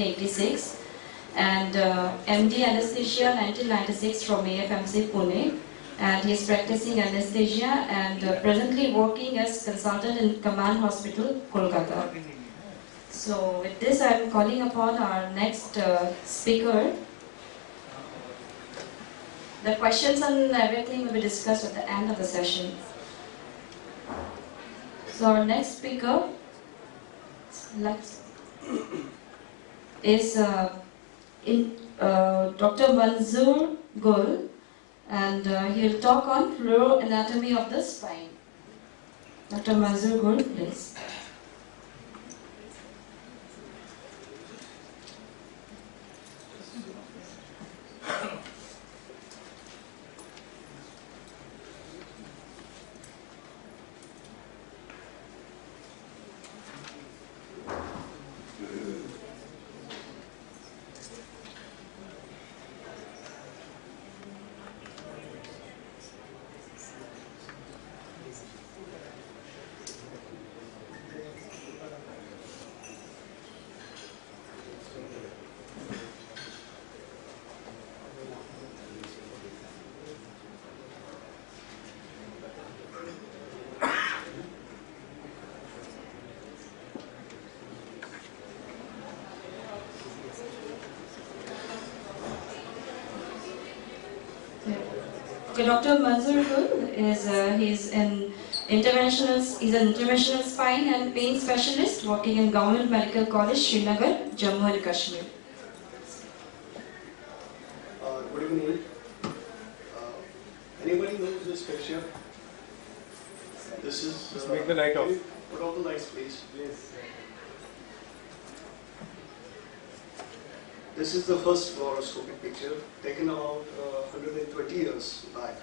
1986, and MD Anesthesia 1996 from AFMC Pune. And he is practicing anesthesia and presently working as consultant in Command Hospital, Kolkata. So with this, I am calling upon our next speaker. The questions and everything will be discussed at the end of the session. So our next speaker is Dr. Manzoor Gul, and he'll talk on fluoroanatomy of the spine. Dr. Manzoor Gul, please. Okay, Dr. Manzoor Gul is he's an interventional spine and pain specialist working in Government Medical College, Srinagar, Jammu and Kashmir. Good evening. Anybody knows this picture? This is. Just make the light off. Put off the lights, please. This is the first fluoroscopic picture taken about 120 years back.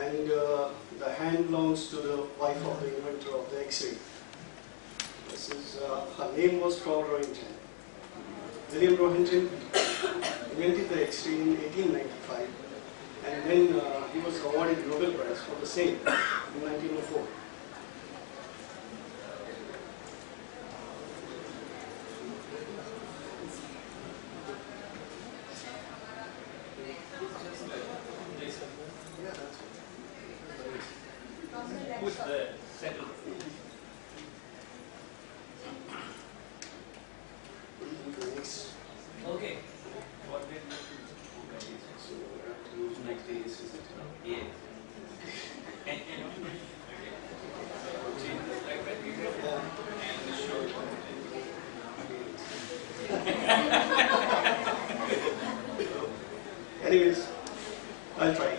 And the hand belongs to the wife of the inventor of the X-ray. This is, her name was Frau Roentgen. William Roentgen invented the X-ray in 1895, and then he was awarded the Nobel Prize for the same in 1904. Anyways, I'll try.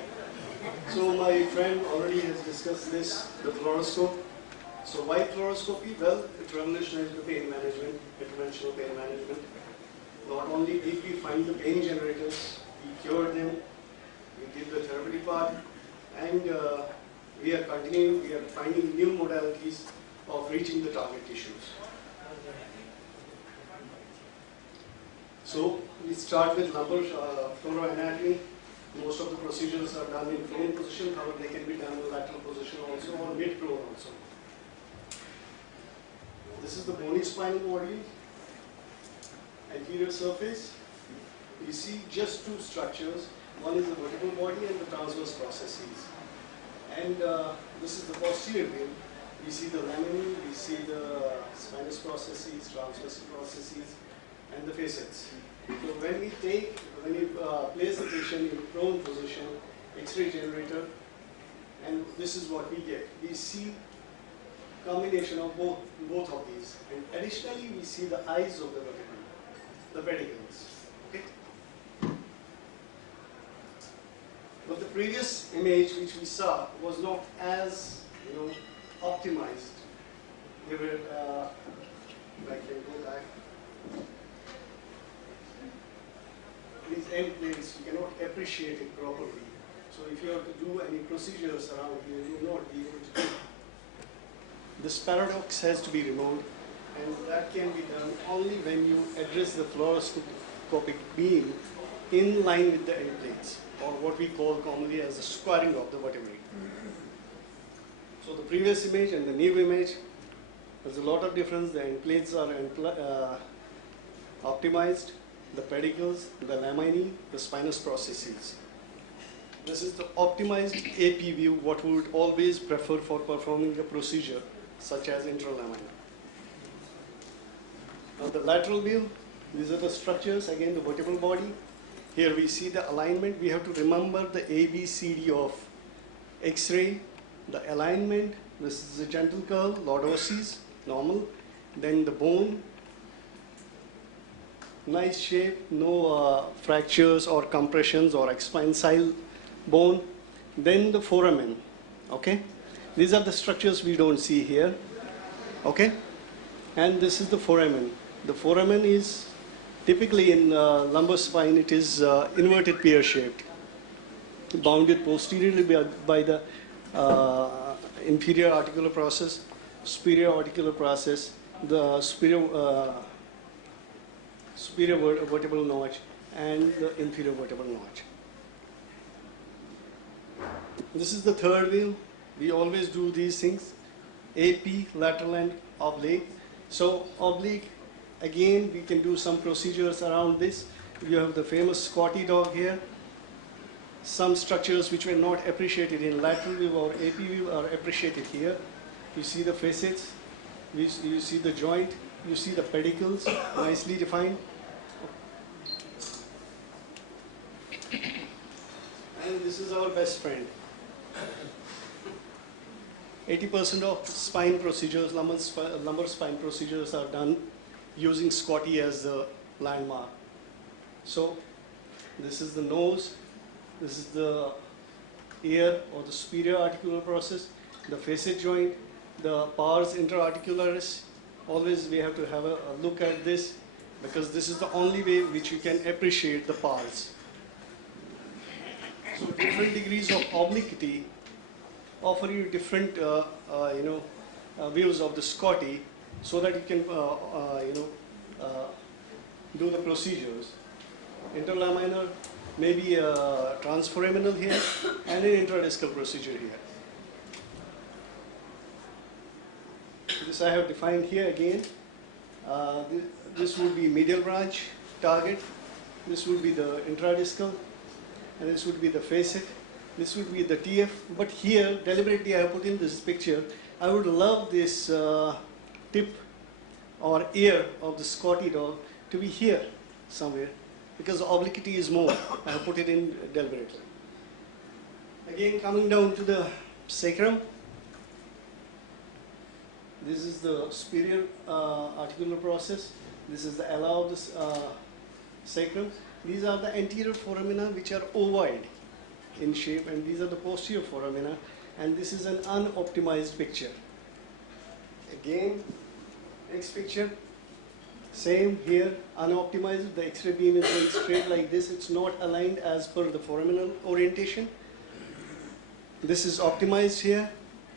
So my friend already has discussed this, the fluoroscope. So why fluoroscopy? Well, it revolutionized the pain management, interventional pain management. Not only did we find the pain generators, we cured them, we did the therapy part, and we are continuing, we are finding new modalities of reaching the target tissues. So we start with lumbar fluoroanatomy. Most of the procedures are done in prone position, however they can be done in lateral position also or mid-prone also. This is the bony spinal body, anterior surface. You see just two structures. One is the vertebral body and the transverse processes. And this is the posterior view. We see the lamina, we see the spinous processes, transverse processes, and the facets. So when we place the patient in prone position, X-ray generator, and this is what we get. We see combination of both of these, and additionally we see the eyes of the vertebrae, the pedicles. Okay. But the previous image which we saw was not as optimized. They were I can go back. These end plates, you cannot appreciate it properly. So if you have to do any procedures around, you will not be able to do. This paradox has to be removed, and that can be done only when you address the fluoroscopic beam in line with the end plates, or what we call commonly as the squaring of the vertebrae. So the previous image and the new image, there's a lot of difference. The end plates are optimized, the pedicles, the laminae, the spinous processes. This is the optimized AP view, what we would always prefer for performing a procedure such as interlaminar. Now the lateral view, these are the structures, again the vertebral body. Here we see the alignment. We have to remember the ABCD of X-ray, the alignment. This is a gentle curve, lordosis, normal. Then the bone, nice shape, no fractures or compressions or expansile bone. Then the foramen, okay? These are the structures we don't see here, okay? And this is the foramen. The foramen is typically in lumbar spine, it is inverted pear-shaped, bounded posteriorly by the inferior articular process, superior articular process, the superior vertebral notch, and the inferior vertebral notch. This is the third view. We always do these things, AP, lateral and oblique. So oblique, again, we can do some procedures around this. You have the famous Scotty dog here. Some structures which were not appreciated in lateral view or AP view are appreciated here. You see the facets, you see the joint, you see the pedicles, nicely defined. And this is our best friend. 80% of spine procedures, lumbar spine procedures are done using Scotty as the landmark. So this is the nose, this is the ear or the superior articular process, the facet joint, the pars interarticularis. Always we have to have a look at this because this is the only way which you can appreciate the pars. So different degrees of obliquity offer you different views of the Scotty so that you can do the procedures. Interlaminar, maybe a transforaminal here and an intradiscal procedure here. This I have defined here again. This would be medial branch target, this would be the intradiscal, and this would be the facet, this would be the TF, but here deliberately I have put in this picture. I would love this tip or ear of the Scotty dog to be here somewhere because the obliquity is more. I have put it in deliberately. Again, coming down to the sacrum, this is the superior articular process. This is the ala of the sacrum. These are the anterior foramina which are ovoid in shape, and these are the posterior foramina, and this is an unoptimized picture. Again, next picture, same here, unoptimized. The X-ray beam is going straight like this. It's not aligned as per the foraminal orientation. This is optimized here.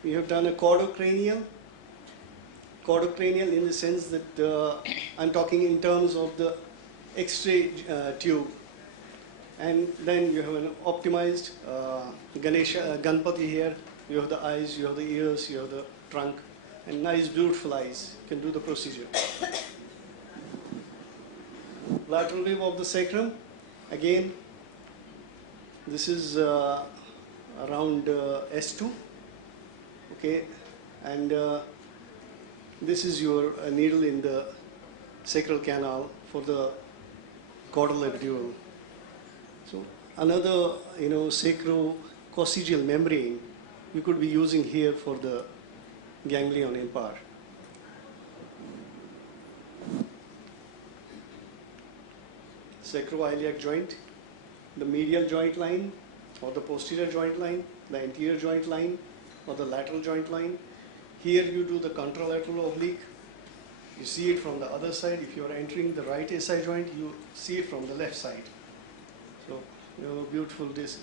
We have done a caudocranial. Caudocranial in the sense that I'm talking in terms of the X-ray tube. And then you have an optimized Ganesha, Ganpati here. You have the eyes, you have the ears, you have the trunk, and nice beautiful eyes. You can do the procedure. Lateral view of the sacrum. Again, this is around S2. Okay, and this is your needle in the sacral canal for the caudal epidural. So another, sacrococcygeal membrane you could be using here for the ganglion in part. Sacroiliac joint, the medial joint line or the posterior joint line, the anterior joint line or the lateral joint line. Here you do the contralateral oblique. You see it from the other side. If you are entering the right SI joint, you see it from the left side. So, beautiful this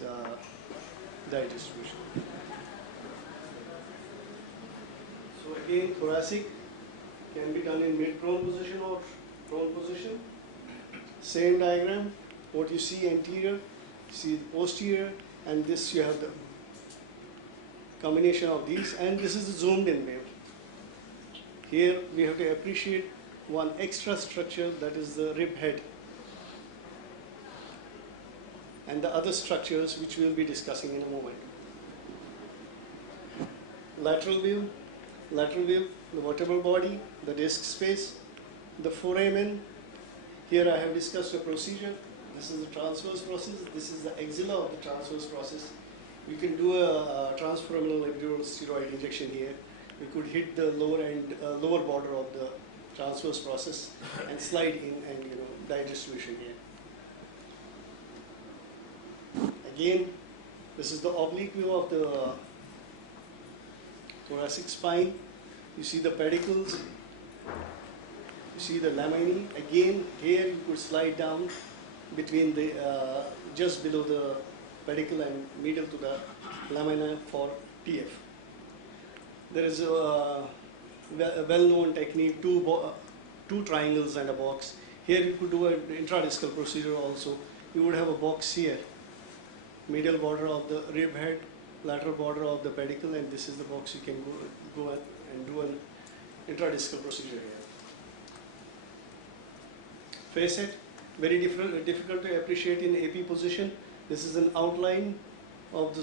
distribution. So again, thoracic can be done in mid-prone position or prone position. Same diagram. What you see anterior, you see the posterior, and this you have the combination of these, and this is the zoomed in view. Here we have to appreciate one extra structure, that is the rib head, and the other structures which we will be discussing in a moment. Lateral view, the vertebral body, the disc space, the foramen. Here I have discussed a procedure. This is the transverse process. This is the axilla of the transverse process. We can do a transforaminal epidural steroid injection here. We could hit the lower border of the transverse process and slide in and dye distribution here. Again, this is the oblique view of the thoracic spine. You see the pedicles, you see the laminae. Again, here you could slide down between the just below the pedicle and medial to the lamina for TF. There is a well-known technique, two triangles and a box. Here you could do an intradiscal procedure also. You would have a box here, medial border of the rib head, lateral border of the pedicle, and this is the box you can go and do an intradiscal procedure here. Facet, very difficult to appreciate in AP position. This is an outline of the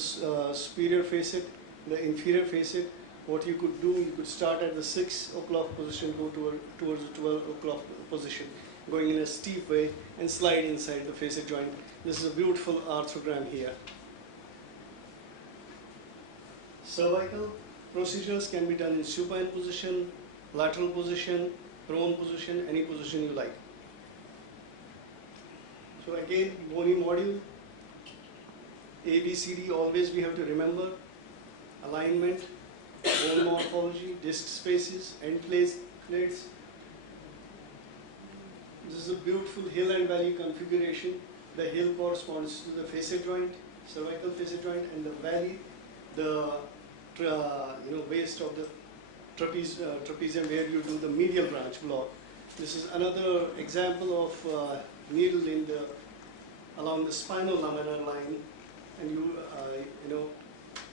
superior facet, the inferior facet. What you could do, you could start at the 6 o'clock position, go towards the 12 o'clock position, going in a steep way and slide inside the facet joint. This is a beautiful arthrogram here. Cervical procedures can be done in supine position, lateral position, prone position, any position you like. So again, bony module, A, B, C, D, always we have to remember. Alignment, bone morphology, disc spaces, end plates. This is a beautiful hill and valley configuration. The hill corresponds to the facet joint, cervical facet joint, and the valley, the waist of the trapezium where you do the medial branch block. This is another example of needle in along the spinal laminar line, and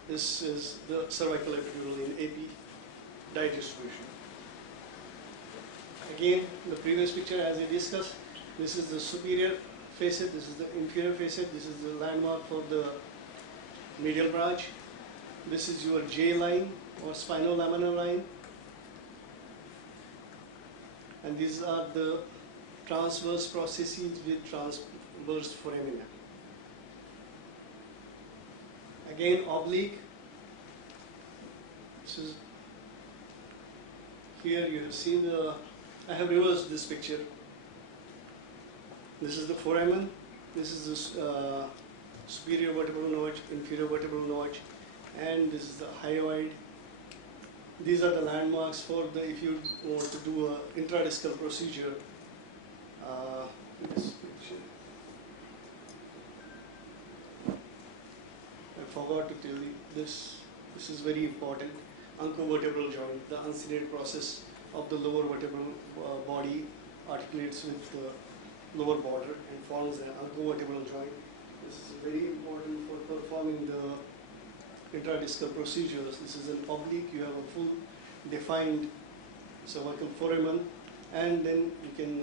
this is the cervical epidural in AP dye distribution. Again, the previous picture as I discussed, this is the superior facet, this is the inferior facet, this is the landmark for the medial branch. This is your J line or spinal laminar line, and these are the transverse processes with transverse foramina. Again, oblique. This is here you have seen the. I have reversed this picture. This is the foramen. This is the superior vertebral notch, inferior vertebral notch, and this is the hyoid. These are the landmarks for if you want to do an intradiscal procedure. This picture. I forgot to tell you this. This is very important. Ancovertebral joint, the uncinate process of the lower vertebral body articulates with the lower border and forms an ancovertebral joint. This is very important for performing the intradiscal procedures. This is an oblique. You have a full defined cervical foramen, and then you can,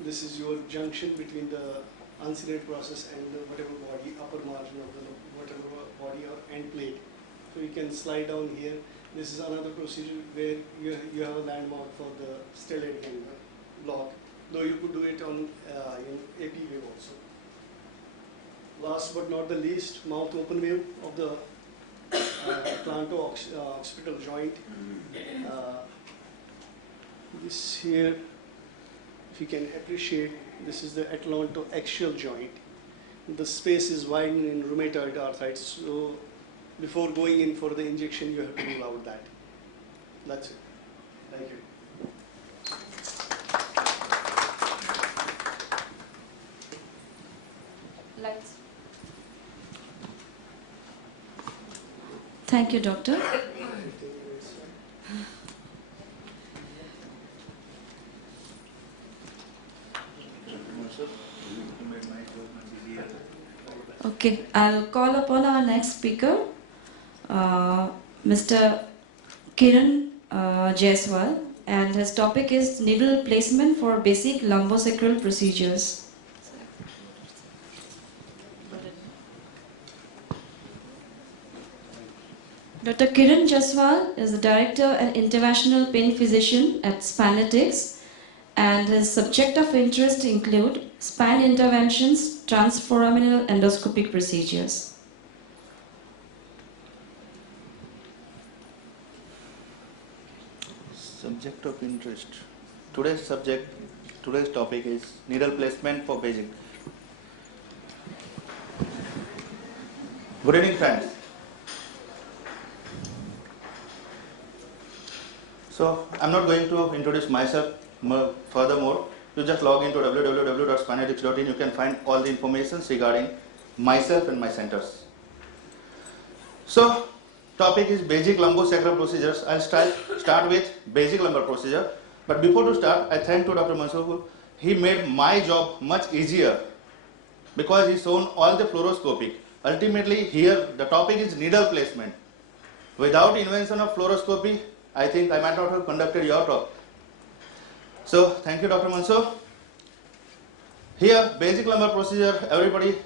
this is your junction between the uncinate process and the vertebral body, upper margin of the vertebral body or end plate. So you can slide down here. This is another procedure where you have a landmark for the stellate block, though you could do it on AP wave also. Last but not the least, mouth open wave of the planto-occipital joint. This here, if you can appreciate, this is the atlanto-axial joint. The space is widened in rheumatoid arthritis, so before going in for the injection, you have to rule out that. That's it. Thank you. Lights. Thank you, doctor. Okay, I'll call upon our next speaker, Mr. Kiran Jaiswal, and his topic is needle placement for basic lumbosacral procedures. Dr. Kiran Jaswal is the Director and Interventional Pain Physician at Spinetics, and his subject of interest include spine interventions, transforaminal endoscopic procedures. Subject of interest. Today's topic is needle placement for basic. Good evening, friends. So, I'm not going to introduce myself furthermore. You just log into www.spinetics.in. You can find all the information regarding myself and my centers. So, topic is basic lumbosacral procedures. I'll start with basic lumbar procedure. But before to start, I thank to Dr. Mansoor. He made my job much easier because he shown all the fluoroscopic. Ultimately, here the topic is needle placement. Without invention of fluoroscopy, I think I might not have conducted your talk. So, thank you, Dr. Mansoor. Here, basic lumbar procedure, everybody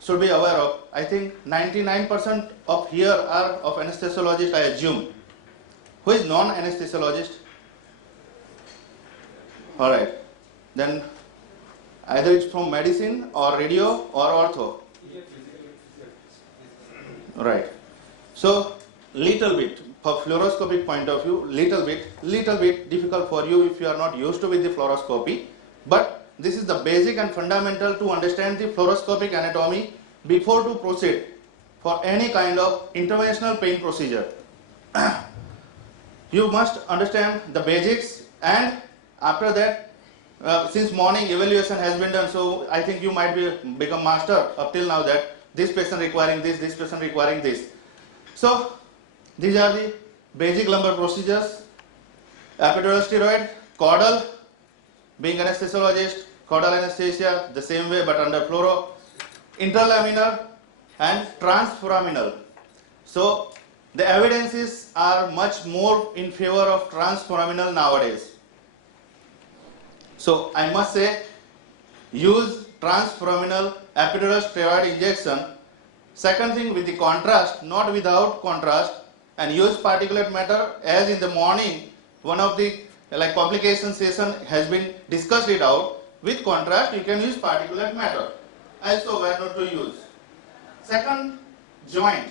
should be aware of. I think 99% of here are of anesthesiologist, I assume. Who is non-anesthesiologist? Alright. Then either it's from medicine or radio or ortho. Right. So, little bit, for fluoroscopic point of view, little bit difficult for you if you are not used to with the fluoroscopy. But this is the basic and fundamental to understand the fluoroscopic anatomy before to proceed for any kind of interventional pain procedure. You must understand the basics, and after that, since morning evaluation has been done, so I think you might become master up till now that this patient requiring this patient requiring this. So, these are the basic lumbar procedures. Epidural steroid, caudal, being anesthesiologist, caudal anesthesia, the same way but under fluoro, interlaminar and transforaminal. So, the evidences are much more in favor of transforaminal nowadays. So, I must say, use transforaminal epidural steroid injection. Second thing, with the contrast, not without contrast, and use particulate matter as in the morning. One of the complication session has been discussed it out. With contrast, you can use particulate matter. Also, where not to use. Second, joint.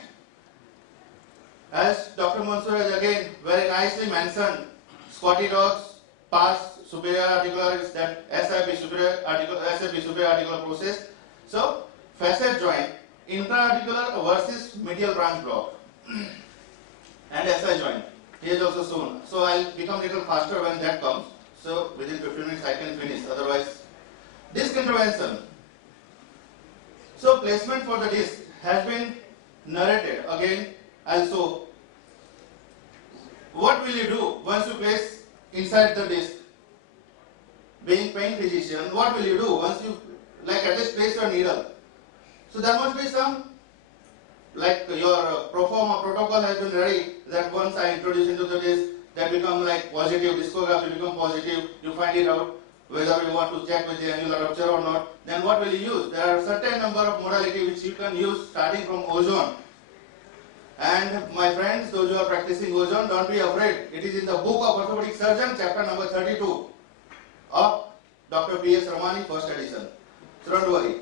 As Dr. Mansoor has again very nicely mentioned, Scotty dogs pass superior articularis, that SIP superior articular process. So, facet joint, intra-articular versus medial branch block, and SI joint. He is also shown. So, I will become a little faster when that comes. So, within 15 minutes I can finish. Otherwise, disc intervention. So, placement for the disc has been narrated. Again, also, what will you do once you place inside the disc? Being pain physician, what will you do once you at least place your needle? So there must be some, your protocol has been ready, that once I introduce into the disc, that become positive, discography become positive, you find it out whether you want to check with the annular rupture or not. Then what will you use? There are certain number of modalities which you can use starting from ozone. And my friends, those who are practicing ozone, don't be afraid. It is in the book of orthopedic surgeon, chapter number 32 of Dr. P.S. Ramani, first edition. So don't worry.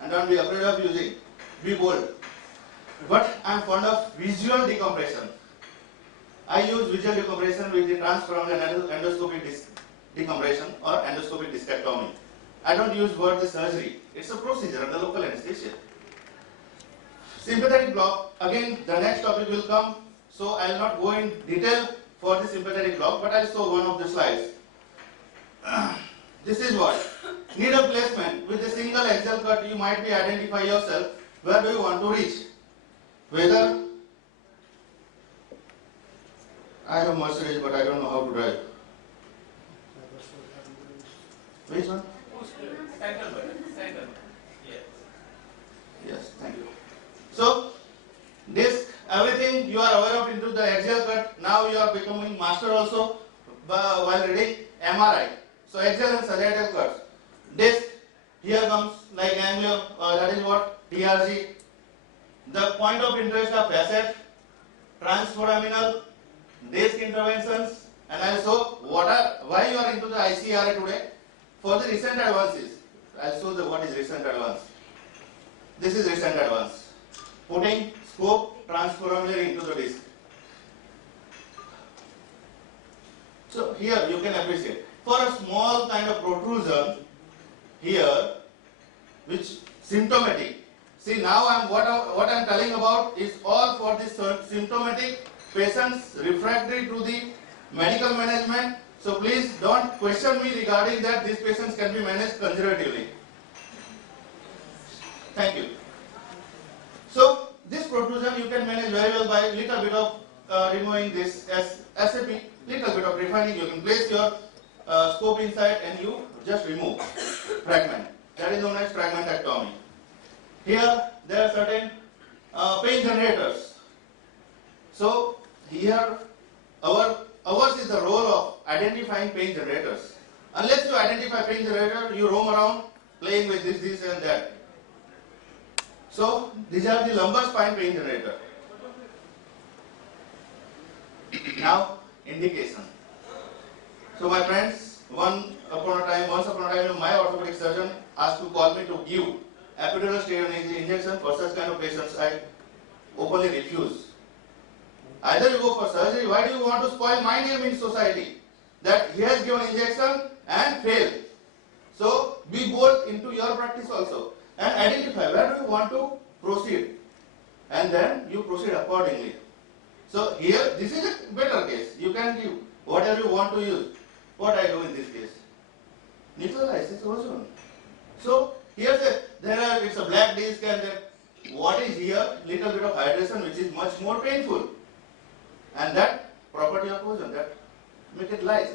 And don't be afraid of using. Be bold. But I am fond of visual decompression. I use visual decompression with the transforaminal endoscopic decompression or endoscopic discectomy. I don't use word the surgery. It's a procedure under local anesthesia. Sympathetic block, again the next topic will come, so I will not go in detail for the sympathetic block, but I will show one of the slides. This is what? Needle placement. With a single axial cut, you might be identify yourself. Where do you want to reach? Whether I have Mercedes, but I don't know how to drive. Which one? Yes, thank you. So, this everything you are aware of into the axial cut. Now you are becoming master also. while reading MRI. So axial and sagittal curves. Disc, here comes like ganglion, that is what? TRG. The point of interest of facet, transforaminal, disc interventions, and also why you are into the ICRA today? For the recent advances. I'll show the what is recent advance. This is recent advance. Putting scope transforaminal into the disc. So here you can appreciate. For a small kind of protrusion here, which symptomatic. See now what I'm telling about is all for this symptomatic patients refractory to the medical management. So please don't question me regarding that these patients can be managed conservatively. Thank you. So this protrusion you can manage very well by little bit of removing this as SAP, little bit of refining. You can place your scope inside and you just remove fragment. That is known as fragmentectomy. Here there are certain pain generators. So here ours is the role of identifying pain generators. Unless you identify pain generator, you roam around playing with this and that. So these are the lumbar spine pain generator. Now indication. So my friends, once upon a time, my orthopedic surgeon asked to call me to give epidural steroid injection for such kind of patients. I openly refuse. Either you go for surgery. Why do you want to spoil my name in society? That he has given injection and failed. So be bold into your practice also and identify where do you want to proceed, and then you proceed accordingly. So here this is a better case. You can give whatever you want to use. What I do in this case? Neutralizes ozone. So here it's a black disc and what is here? Little bit of hydration which is much more painful. And that property of ozone that make it dry.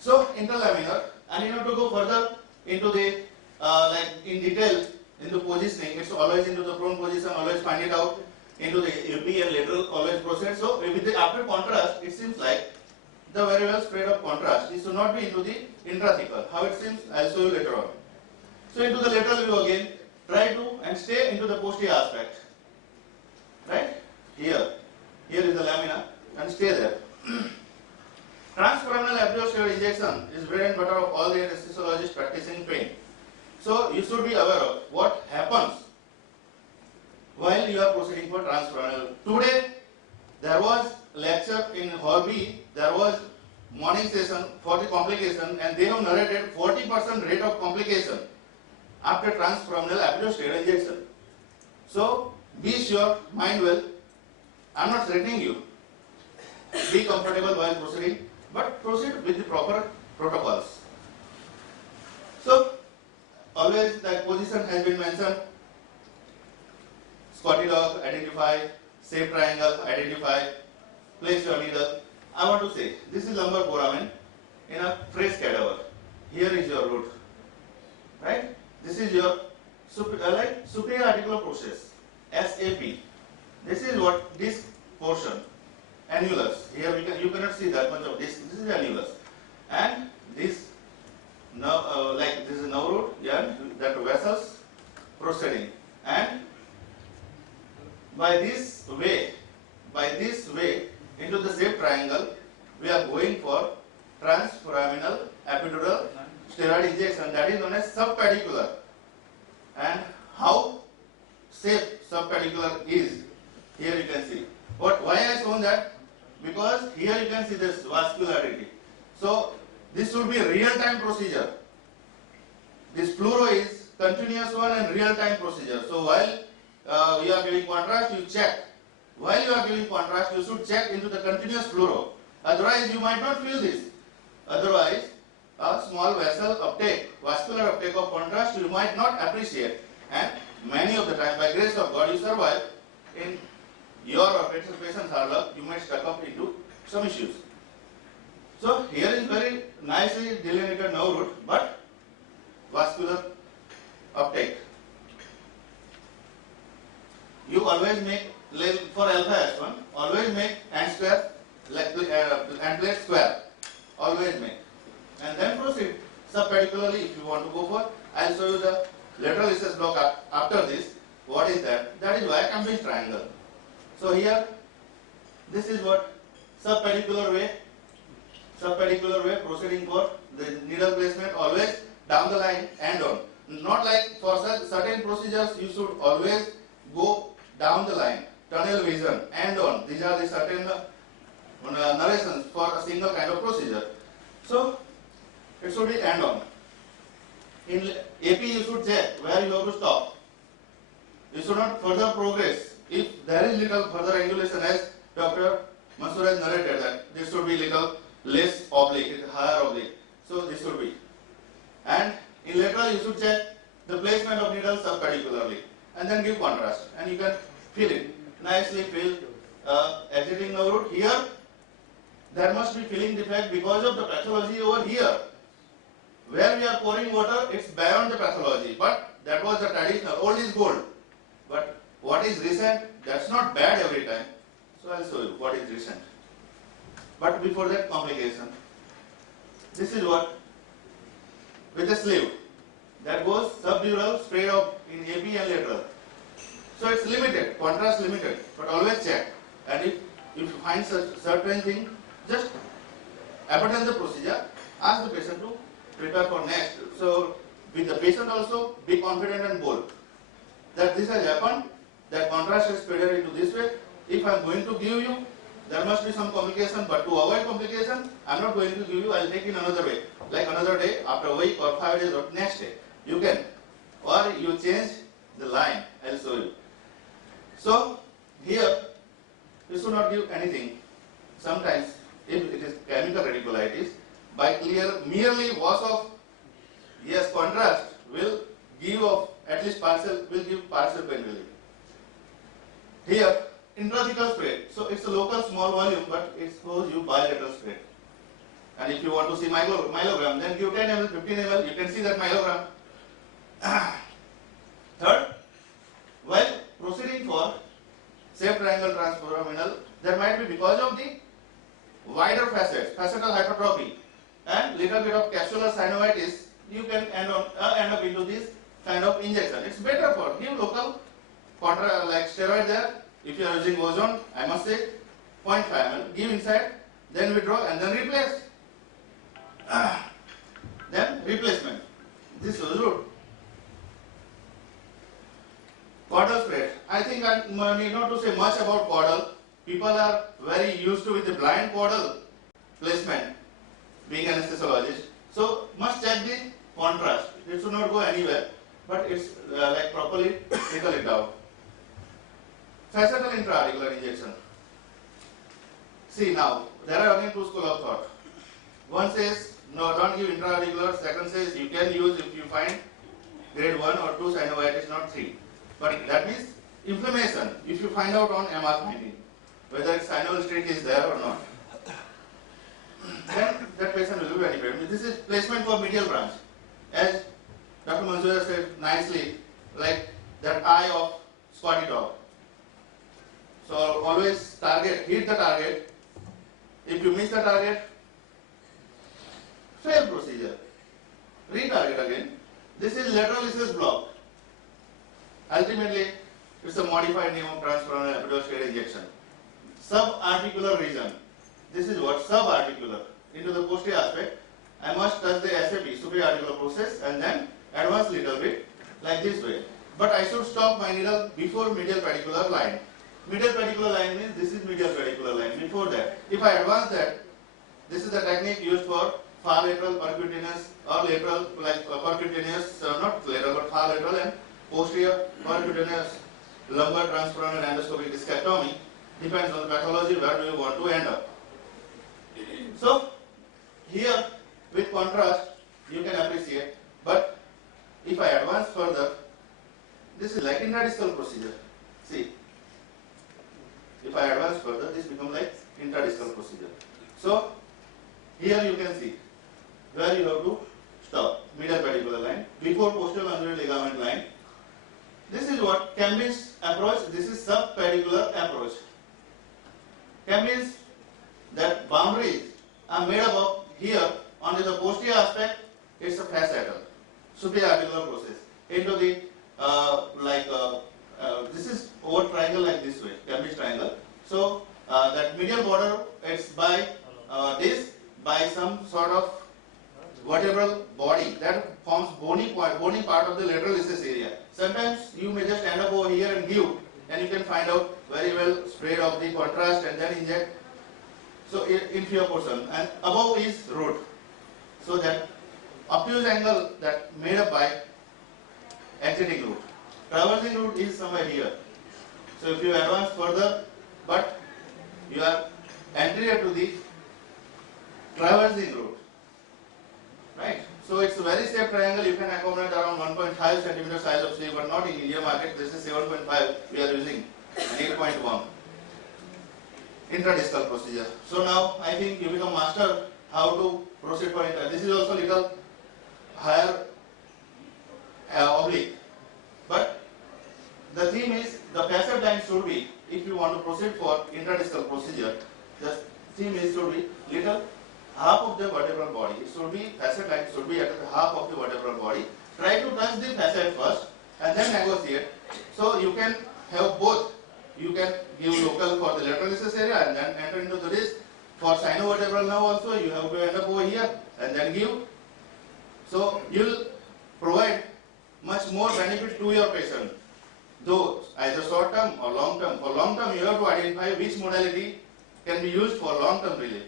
So interlaminar, and you have to go further into the like in detail in the positioning. It's always into the prone position. Always find it out into the AP and lateral. Always proceed. So with the after contrast, it seems like the very well spread of contrast. It should not be into the intrathecal. How it seems, I'll show you later on. So into the lateral view again. Try to and stay into the posterior aspect. Right here. Here is the lamina and stay there. Transforaminal epidural steroid injection is bread and butter of all the anesthesiologists practicing pain. So you should be aware of what happens while you are proceeding for transforaminal. Today there was lecture in Hall B, there was morning session for the complication and they have narrated 40% rate of complication after transforaminal epidural steroid injection. So be sure, mind well, I am not threatening you. Be comfortable while proceeding, but proceed with the proper protocols. So, always the position has been mentioned. Squatty dog, identify. Safe triangle, identify. Place your needle. I want to say, this is lumbar foramen in a fresh cadaver. Here is your root. Right? This is your superior articular process, SAP. This is what this portion, annulus. Here you cannot see that much of this. This is annulus, and this nerve, like this is nerve root, yeah, that vessels proceeding, and by this way into the safe triangle, we are going for transforaminal epidural steroid injection. That is known as subpedicular, and how safe subpedicular is. Here you can see. Why I shown that? Because here you can see this vascularity. So this should be a real-time procedure. This fluoro is continuous one and real-time procedure. So while you are giving contrast, you check. While you are giving contrast, you should check into the continuous fluoro. Otherwise, you might not feel this. Otherwise, a small vessel uptake, vascular uptake of contrast, you might not appreciate. And many of the time, by grace of God, you survive. In your or patient's hard luck, you might stuck up into some issues. So here is very nicely delineated nerve root, but vascular uptake. You always make, for alpha S1, always make hand square, like hand plates if you want to go for. I'll show you the lateral recess block after this. What is that? That is why Cambridge triangle. So here, this is what subpedicular way proceeding for the needle placement always down the line and on. Not like for certain procedures you should always go down the line, tunnel vision and on. These are the certain narrations for a single kind of procedure. So it should be end on. In AP you should check where you have to stop. You should not further progress. If there is little further angulation, as Dr. Mansoor has narrated, that this should be little less oblique, higher oblique. So this should be. And in lateral you should check the placement of needle subpedicularly and then give contrast. And you can feel it. Nicely feel exiting the root. Here there must be filling defect because of the pathology over here. Where we are pouring water, it's beyond the pathology. But that was the traditional. Old is gold. But what is recent, that's not bad every time. So I'll show you what is recent. But before that, complication. This is what? With a sleeve. That goes subdural, straight up in AP and lateral. So it's limited, contrast limited. But always check. And if you find certain thing, just abandon the procedure. Ask the patient to prepare for next. So with the patient also, be confident and bold. That this has happened, that contrast is spread into this way. If I am going to give you, there must be some complication, but to avoid complication, I am not going to give you, I will take in another way. Like another day, after a week or 5 days or next day. You can. Or you change the line, I will show you. So, here, you should not give anything. Sometimes, if it is chemical radiculitis, by merely wash off, yes, contrast will give off at least will give partial pain relief. Here, intrathecal spray. So it's a local small volume, but it shows you bilateral spray. And if you want to see myelogram, then give 10 ml, 15 ml, you can see that myelogram. Third, while proceeding for safe triangle transforaminal, there might be because of the wider facets, facetal hypertrophy, and little bit of capsular synovitis, you can end up into this kind of injection. It's better for give local like steroid there. If you are using ozone, I must say 0.5 ml. Give inside, then withdraw and then replace. Then replacement. This is root. Caudal spread. I think I need not to say much about caudal. People are very used to with the blind caudal placement, being an anesthesiologist. So must check the contrast. It should not go anywhere, but it's like properly trickle it down. Facetal intra-articular injection. See now, there are again two schools of thought. One says, no, don't give intra-articular. Second says, you can use if you find grade 1 or 2 synovitis, not 3. But that means inflammation, if you find out on MR finding, whether synovial streak is there or not, then that patient will be benefited. This is placement for medial branch. As Dr. Mansoor said nicely, like that eye of spotty dog. So always target, hit the target. If you miss the target, fail procedure. Retarget again. This is lateral recess block. Ultimately, it's a modified name of transforaminal epidural steroid injection. Subarticular region. This is what? Subarticular. Into the posterior aspect, I must touch the SAP, superior articular process, and then advance little bit, like this way. But I should stop my needle before medial pedicular line. Medial pedicular line means this is medial pedicular line. Before that, if I advance that, this is the technique used for far lateral percutaneous or lateral, like percutaneous, not lateral but far lateral, and posterior percutaneous lumbar transforaminal endoscopic discectomy. Depends on the pathology, where do you want to end up. So, here with contrast, you can appreciate, but if I advance further, this is like intradiscal procedure. See, if I advance further, this becomes like intradiscal procedure. So, here you can see where you have to stop, medial pedicular line, before posterior ungular ligament line. This is what Cambridge approach, this is subpedicular approach. Cambridge, that boundaries are made up of here, onto the posterior aspect, it's a facetal. superior articular process into the this is over triangle like this way, Cambridge triangle. So that medial border, it's by this by some sort of vertebral body that forms bony part of the lateral recess area. Sometimes you may just end up over here and give, and you can find out very well spread of the contrast and then inject. So inferior portion, and above is root. So that obtuse angle that made up by extending root. Traversing root is somewhere here. So if you advance further, but you are anterior to the traversing root, right? So it's a very safe triangle. You can accommodate around 1.5 centimeter size of sleeve, but not in India market. This is 7.5. We are using 8.1. Intradiscal procedure. So now I think you become master how to proceed for intra. This is also little higher oblique, but the theme is the facet line should be, if you want to proceed for intradiscal procedure, the theme is should be little half of the vertebral body. It should be, facet line should be at the half of the vertebral body. Try to touch the facet first and then negotiate. So you can have both. You can give local for the lateral recess area and then enter into the disc. For sinovertebral now also you have to end up over here and then give. So you will provide much more benefit to your patient, though either short term or long term. For long term you have to identify which modality can be used for long term relief.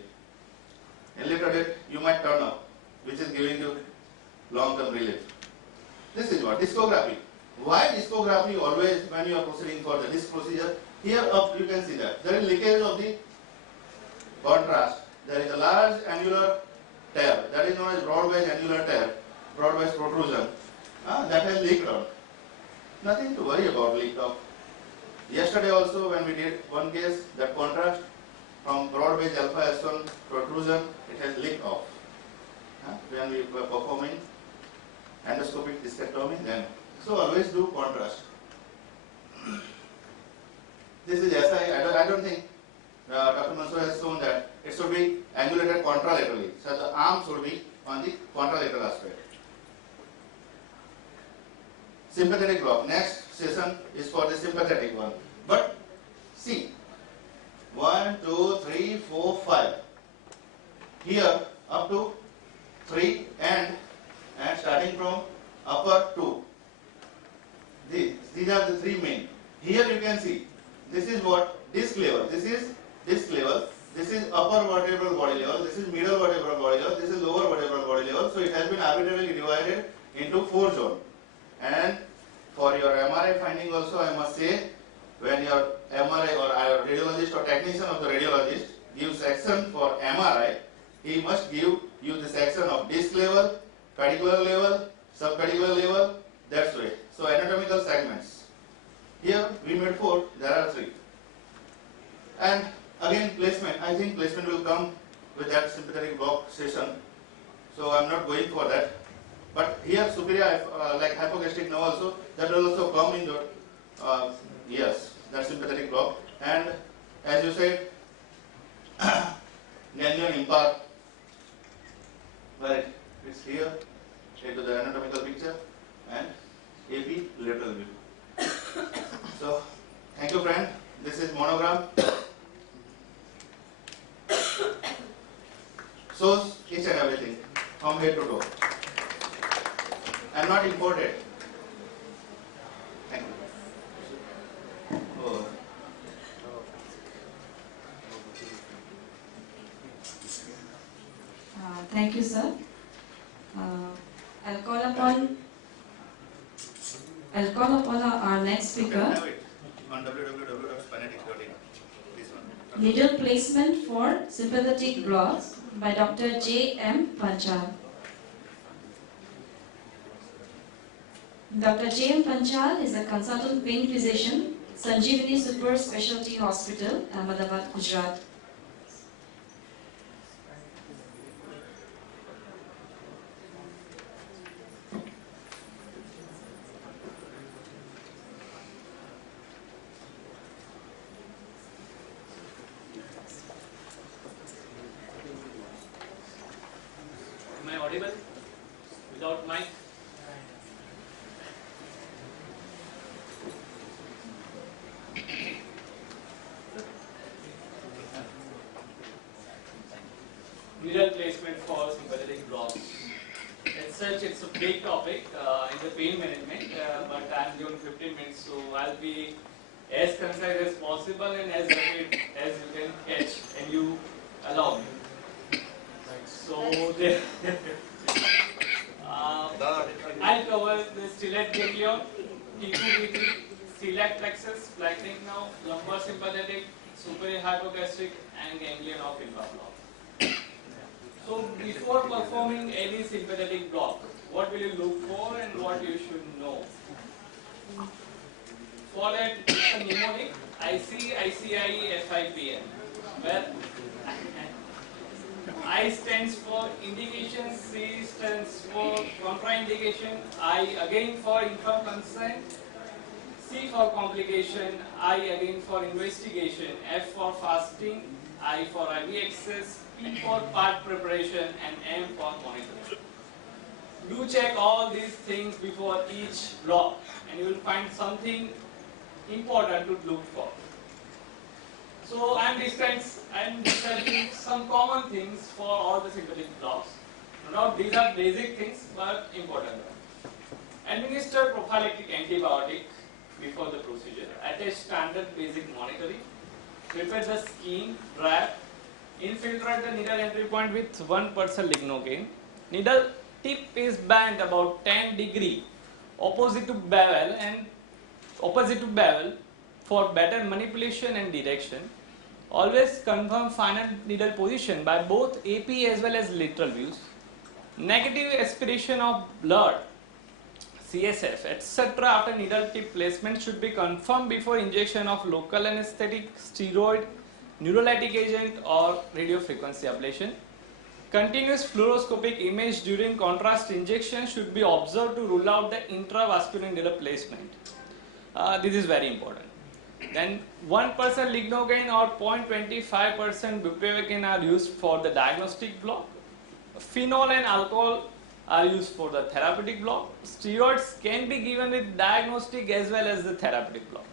In later date you might turn up which is giving you long term relief. This is what discography. Why discography always when you are proceeding for the disc procedure? Here up you can see that there is leakage of the contrast. There is a large annular tear, that is known as broad-based annular tear, broad-based protrusion that has leaked out. Nothing to worry about leaked out. Yesterday also when we did one case, that contrast from broad-based alpha S1 protrusion, it has leaked off. When we were performing endoscopic discectomy then. So always do contrast. This is SI. I don't think Dr. Mansoor has shown that it should be angulated contralaterally. So the arm should be on the contralateral aspect. Sympathetic block. Next session is for the sympathetic one. But see, 1, 2, 3, 4, 5. Here up to 3 and starting from upper 2. These are the three main. Here you can see, this is what disc level. This is disc level. This is upper vertebral body level. This is middle vertebral body level. This is lower vertebral body level. So it has been arbitrarily divided into 4 zones. And for your MRI finding also, I must say, when your MRI or radiologist or technician of the radiologist gives section for MRI, he must give you the section of disc level, pedicular level, subpedicular level. That's way. So anatomical segments. Here we made 4, there are 3. And again placement, I think placement will come with that sympathetic block session. So I'm not going for that. But here superior like hypogastric now also, that will also come in your yes, that sympathetic block. And as you said, ganglion impart, right, it's here into the anatomical picture and AP lateral view. So thank you friend, this is monogram. Shows each and everything from head to toe. I am not imported. Thank you. Oh. Thank you, sir. I'll call upon our next speaker. Have it on www.spinatic.in. This one. Needle placement for sympathetic blocks by Dr. J.M. Panchal. Dr. J.M. Panchal is a consultant pain physician, Sanjeevani Super Specialty Hospital, Ahmedabad, Gujarat. Am I audible? Without mic? for sympathetic blocks. As such, it's a big topic in the pain management, but I'm given 15 minutes, so I'll be as concise as possible and as rapid as you can catch, and you allow me. So, I'll cover the stellate ganglion, T2, T3, celiac plexus, flattening nerve, lumbar sympathetic, superior hypogastric, and ganglion of Hilbert block. So before performing any sympathetic block, what will you look for and what you should know? For that, it's a mnemonic, ICICI FIPN, where I stands for indication, C stands for contraindication, I again for informed consent, C for complication, I again for investigation, F for fasting, I for IV access, P for part preparation, and M for monitoring. Do check all these things before each block and you will find something important to look for. So I am describing some common things for all the sympathetic blocks. Now these are basic things but important ones. Administer prophylactic antibiotic before the procedure. Attach standard basic monitoring. Prepare the skin, wrap. Infiltrate the needle entry point with 1% lignocaine. Needle tip is bent about 10 degree opposite to bevel for better manipulation and direction. Always confirm final needle position by both AP as well as lateral views. Negative aspiration of blood, CSF, etc. after needle tip placement should be confirmed before injection of local anesthetic, steroid, neurolytic agent or radiofrequency ablation. Continuous fluoroscopic image during contrast injection should be observed to rule out the intravascular needle placement. This is very important. Then 1% lignocaine or 0.25% bupivacaine are used for the diagnostic block. Phenol and alcohol are used for the therapeutic block. Steroids can be given with diagnostic as well as the therapeutic block.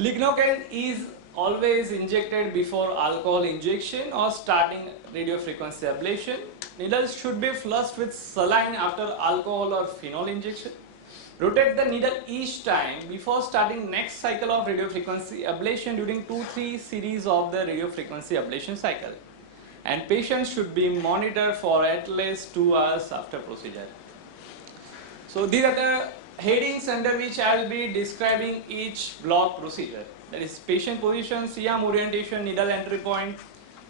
Lignocaine is always injected before alcohol injection or starting radiofrequency ablation. Needles should be flushed with saline after alcohol or phenol injection. Rotate the needle each time before starting next cycle of radiofrequency ablation during 2-3 series of the radiofrequency ablation cycle. And patients should be monitored for at least 2 hours after procedure. So these are the headings under which I will be describing each block procedure. That is patient position, C-arm orientation, needle entry point,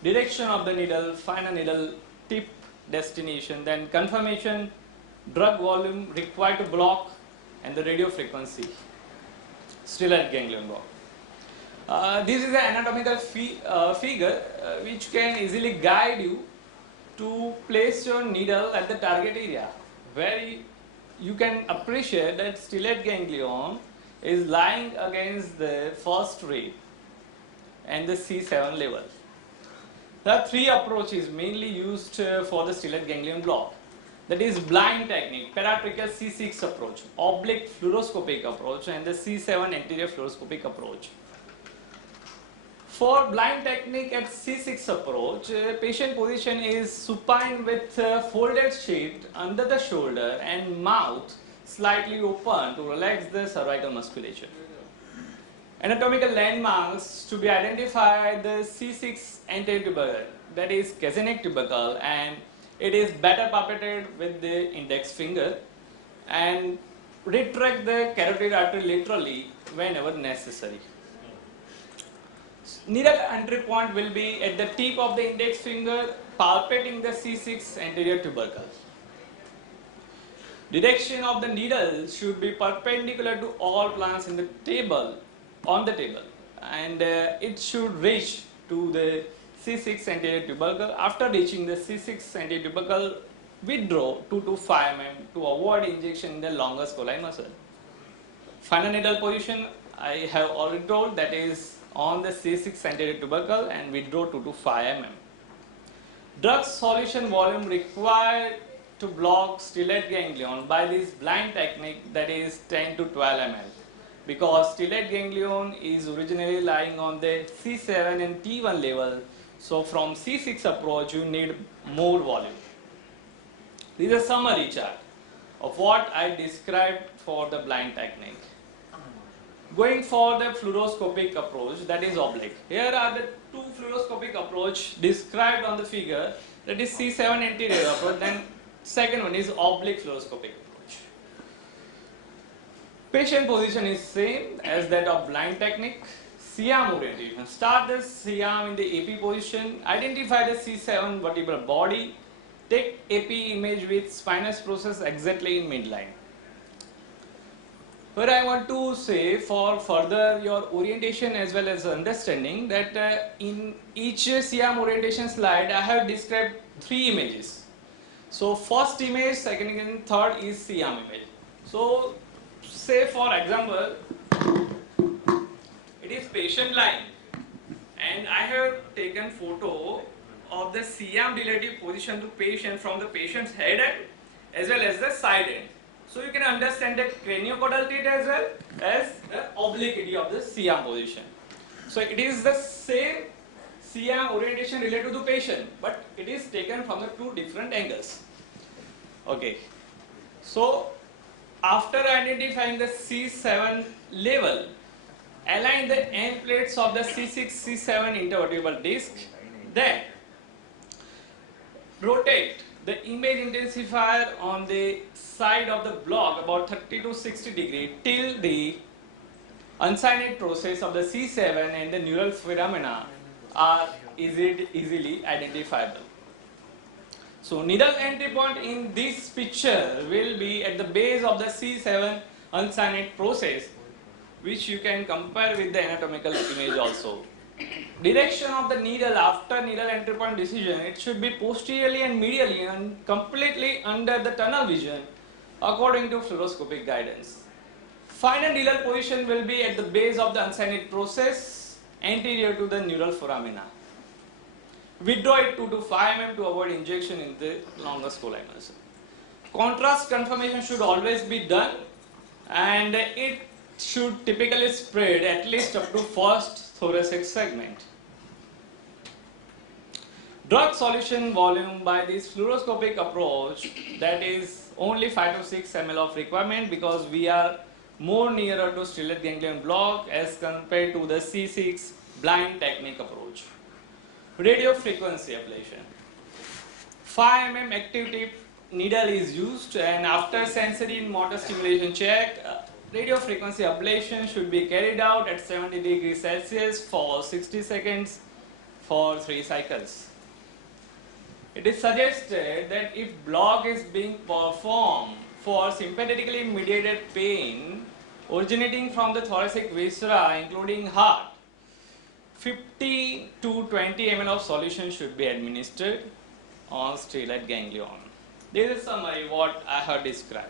direction of the needle, final needle tip destination, then confirmation, drug volume required to block, and the radiofrequency, stellate ganglion block. This is an anatomical figure which can easily guide you to place your needle at the target area, where you can appreciate that stellate ganglion is lying against the first rib and the C7 level. There are 3 approaches mainly used for the stellate ganglion block. That is blind technique, paratracheal C6 approach, oblique fluoroscopic approach, and the C7 anterior fluoroscopic approach. For blind technique at C6 approach, patient position is supine with folded sheet under the shoulder and mouth slightly open to relax the cervical musculature. Anatomical landmarks to be identified: the C6 anterior tubercle, that is Kazanec tubercle, and it is better palpated with the index finger, and retract the carotid artery laterally whenever necessary. Needle entry point will be at the tip of the index finger, palpating the C6 anterior tubercle. Direction of the needle should be perpendicular to all plans in the table, on the table, and it should reach to the C6 anterior tubercle. After reaching the C6 anterior tubercle, withdraw 2 to 5 mm to avoid injection in the longus colli muscle. Final needle position I have already told, that is on the C6 anterior tubercle, and withdraw 2 to 5 mm. Drug solution volume required to block stellate ganglion by this blind technique, that is 10 to 12 ml, because stellate ganglion is originally lying on the C7 and T1 level, So from C6 approach, you need more volume. This is a summary chart of what I described for the blind technique. Going for the fluoroscopic approach, that is oblique. Here are the two fluoroscopic approach described on the figure. That is C7 anterior approach. Then second one is oblique fluoroscopic approach. Patient position is same as that of blind technique. C-arm orientation. Start the C-arm in the AP position. Identify the C7 vertebral body. Take AP image with spinous process exactly in midline. But I want to say for further your orientation as well as understanding that in each C-arm orientation slide I have described 3 images. So first image, second and third is C-arm image. So say for example, it is patient lying and I have taken photo of the C-arm relative position to patient from the patient's head end as well as the side end. So you can understand the craniocaudal teeth as well as the obliquity of the C-arm position. So it is the same C-arm orientation related to patient, but it is taken from the 2 different angles. Okay. So after identifying the C7 level, align the end plates of the C6, C7 intervertebral disc. Then rotate the image intensifier on the side of the block about 30 to 60 degree till the unsigned process of the C7 and the neural phenomena are easily identifiable. So needle entry point in this picture will be at the base of the C7 unsigned process, which you can compare with the anatomical image also. Direction of the needle after needle entry point decision, it should be posteriorly and medially and completely under the tunnel vision according to fluoroscopic guidance. Final needle position will be at the base of the unsigned process anterior to the neural foramina. Withdraw it 2 to 5 mm to avoid injection in the longus collimus. Contrast confirmation should always be done and it should typically spread at least up to first thoracic segment. Drug solution volume by this fluoroscopic approach, that is only 5 to 6 ml of requirement because we are more nearer to stellate ganglion block as compared to the C6 blind technique approach. Radio frequency ablation. 5 mm active tip needle is used and after sensory and motor stimulation check, radio frequency ablation should be carried out at 70 degrees Celsius for 60 seconds for 3 cycles. It is suggested that if block is being performed for sympathetically mediated pain originating from the thoracic viscera including heart, 50 to 20 ml of solution should be administered on stellate ganglion. This is summary what I have described.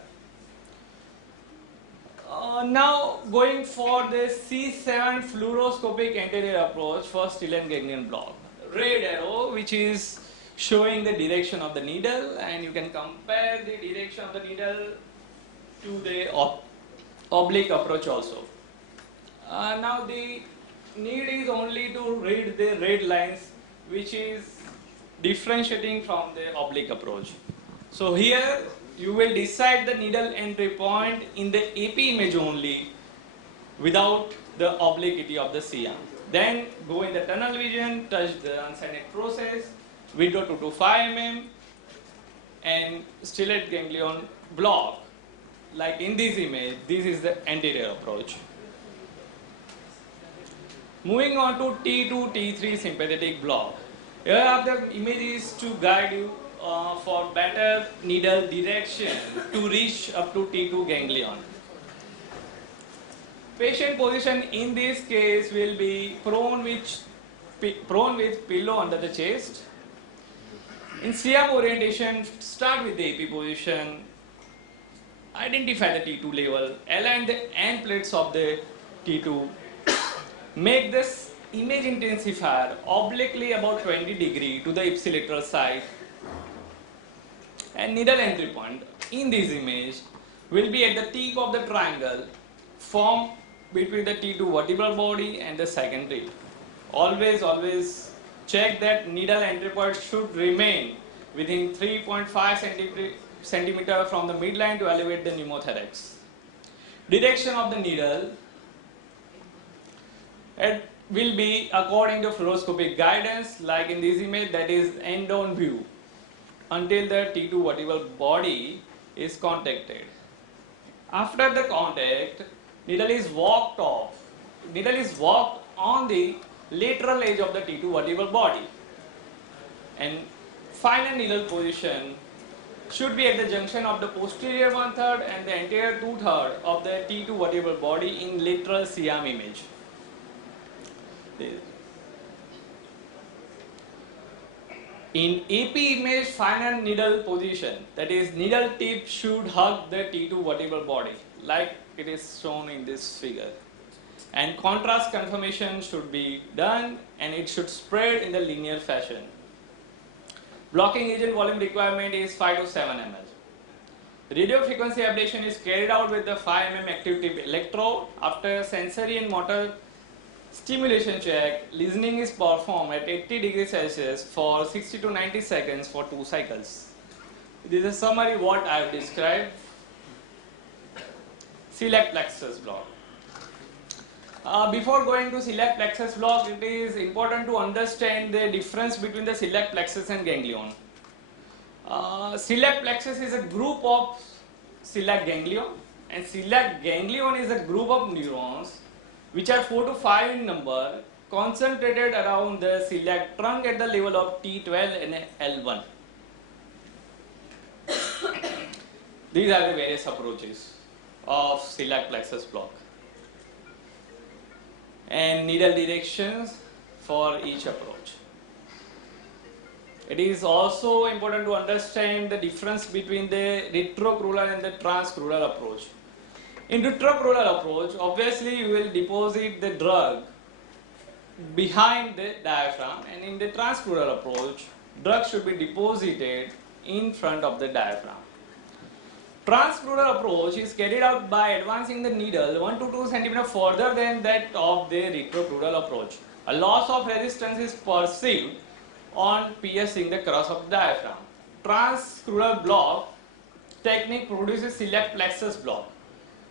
Now going for the C7 fluoroscopic anterior approach for stellate ganglion block. Red arrow which is showing the direction of the needle and you can compare the direction of the needle to the oblique approach also. Now the need is only to read the red lines which is differentiating from the oblique approach. So here you will decide the needle entry point in the AP image only without the obliquity of the C-arm. Then go in the tunnel vision, touch the unsigned process, withdraw 2 to 5 mm and stellate ganglion block. Like in this image, this is the anterior approach. Moving on to T2, T3 sympathetic block. Here are the images to guide you for better needle direction to reach up to T2 ganglion. Patient position in this case will be prone with pillow under the chest. In C-arm orientation, start with the AP position, identify the T2 level, align the end plates of the T2, make this image intensifier obliquely about 20 degree to the ipsilateral side, and needle entry point in this image will be at the tip of the triangle formed between the T2 vertebral body and the second rib. Always check that needle entry point should remain within 3.5 centimeter from the midline to elevate the pneumothorax. Direction of the needle, it will be according to fluoroscopic guidance, like in this image, that is end on view until the T2 vertebral body is contacted. After the contact, needle is walked off. Needle is walked on the lateral edge of the T2 vertebral body, and final needle position should be at the junction of the posterior 1/3 and the anterior 2/3 of the T2 vertebral body in lateral Siam image. In AP image, final needle position, that is needle tip should hug the T2 vertebral body like it is shown in this figure, and contrast confirmation should be done and it should spread in the linear fashion. Blocking agent volume requirement is 5 to 7 ml. Radio frequency ablation is carried out with the 5 mm active tip electrode. After sensory and motor stimulation check, listening is performed at 80 degrees Celsius for 60 to 90 seconds for 2 cycles. This is a summary what I have described. Celiac plexus block. Before going to celiac plexus block, it is important to understand the difference between the celiac plexus and ganglion. Celiac plexus is a group of celiac ganglion, and celiac ganglion is a group of neurons which are 4 to 5 in number, concentrated around the celiac trunk at the level of T12 and L1. These are the various approaches of celiac plexus block and needle directions for each approach. It is also important to understand the difference between the retrocrural and the transcrural approach. In retrocrural approach, obviously you will deposit the drug behind the diaphragm, and in the transcrural approach, drug should be deposited in front of the diaphragm. Transcrural approach is carried out by advancing the needle 1 to 2 cm further than that of the retrocrural approach. A loss of resistance is perceived on piercing the crus of the diaphragm. Transcrural block technique produces celiac plexus block,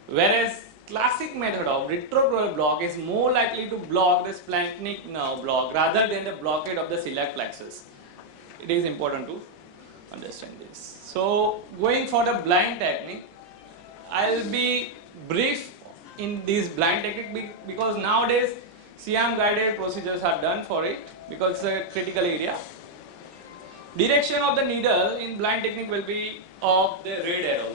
whereas classic method of retrocrural block is more likely to block the splanchnic nerve block rather than the blockade of the celiac plexus. It is important to understand this. So, going for the blind technique, I will be brief in this blind technique because nowadays Siam guided procedures are done for it because it's a critical area. Direction of the needle in blind technique will be of the red arrow.